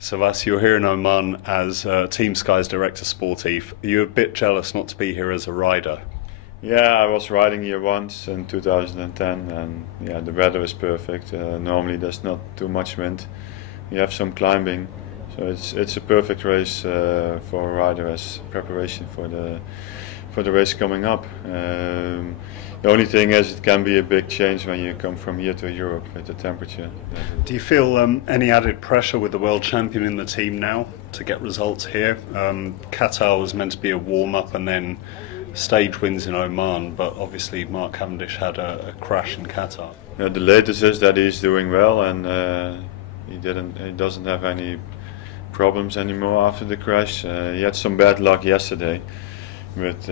Servais, you're here in Oman as Team Sky's Director Sportif. Are you a bit jealous not to be here as a rider? Yeah, I was riding here once in 2010, and yeah, the weather is perfect. Normally there's not too much wind. You have some climbing, so it's a perfect race for a rider as preparation for the race coming up. The only thing is it can be a big change when you come from here to Europe with the temperature. Do you feel any added pressure with the world champion in the team now to get results here? Qatar was meant to be a warm-up and then stage wins in Oman, but obviously Mark Cavendish had a crash in Qatar. Yeah, the latest is that he's doing well, and he doesn't have any problems anymore after the crash. He had some bad luck yesterday, but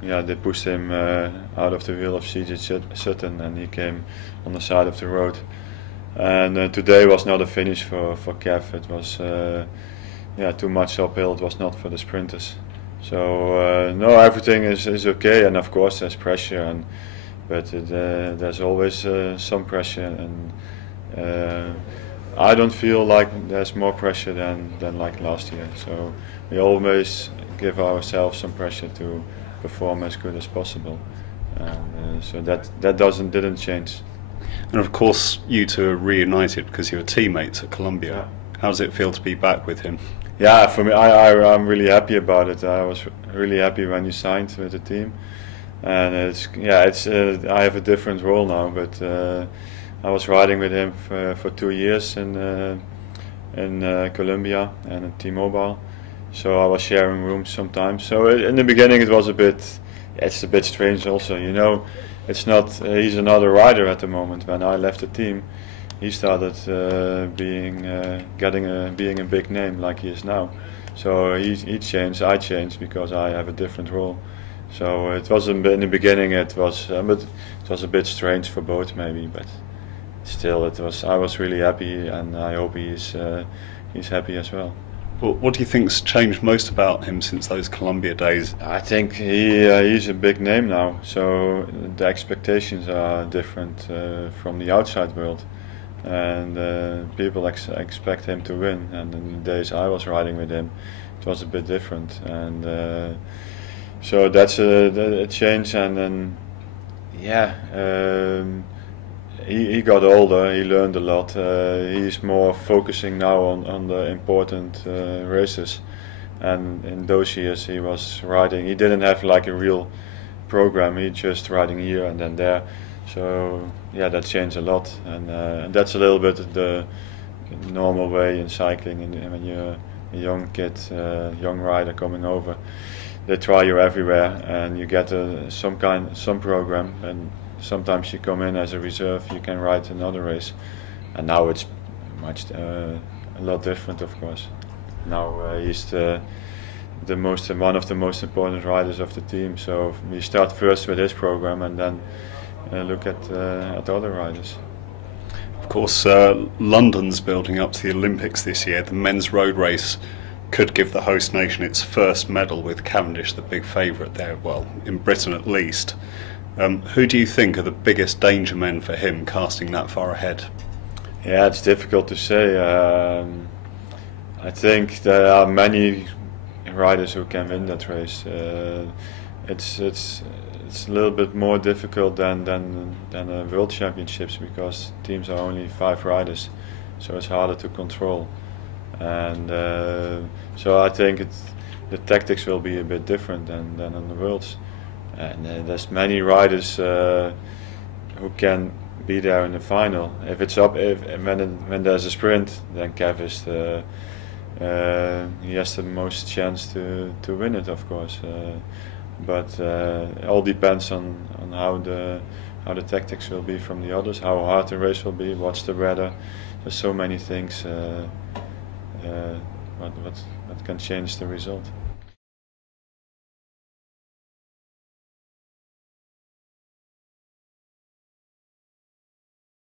yeah, they pushed him out of the wheel of CJ Sutton, and he came on the side of the road. And today was not a finish for Kev. It was yeah, too much uphill. It was not for the sprinters. So no, everything is okay, and of course there's pressure, but there's always some pressure, and I don't feel like there's more pressure than like last year. So we always give ourselves some pressure to perform as good as possible, and so that didn't change. And of course you two are reunited because you were teammates at Columbia. Yeah. How does it feel to be back with him? Yeah, for me, I'm really happy about it. I was really happy when you signed with the team, and I have a different role now. But I was riding with him for 2 years in Colombia and in T-Mobile, so I was sharing rooms sometimes. So in the beginning it was it's a bit strange also. You know, it's not he's another rider at the moment. When I left the team, he started being a big name like he is now. So he changed, I changed because I have a different role. So it was in the beginning but it was a bit strange for both maybe, but still I was really happy, and I hope he's happy as well. Well, what do you think's changed most about him since those Columbia days? I think he's a big name now, so the expectations are different from the outside world. And people expect him to win, and in the days I was riding with him it was a bit different, and so that's a change. And then yeah, he got older, he learned a lot, he's more focusing now on the important races, and in those years he was riding, he didn't have like a real program, he just riding here and then there. So yeah, that changed a lot, and that's a little bit the normal way in cycling. And when you're a young kid, young rider coming over, they try you everywhere, and you get some program, and sometimes you come in as a reserve, you can ride another race. And now it's a lot different, of course. Now he's one of the most important riders of the team. So we start first with his program, and then look at other riders. Of course, London's building up to the Olympics this year. The men's road race could give the host nation its first medal, with Cavendish the big favourite there, well, in Britain at least. Who do you think are the biggest danger men for him casting that far ahead? Yeah, it's difficult to say. I think there are many riders who can win that race. It's a little bit more difficult than World Championships, because teams are only 5 riders, so it's harder to control. And so I think the tactics will be a bit different than on the Worlds. And there's many riders who can be there in the final. If it's when there's a sprint, then Kev is he has the most chance to win it, of course. But it all depends on how the tactics will be from the others, how hard the race will be, what's the weather. There's so many things what can change the result.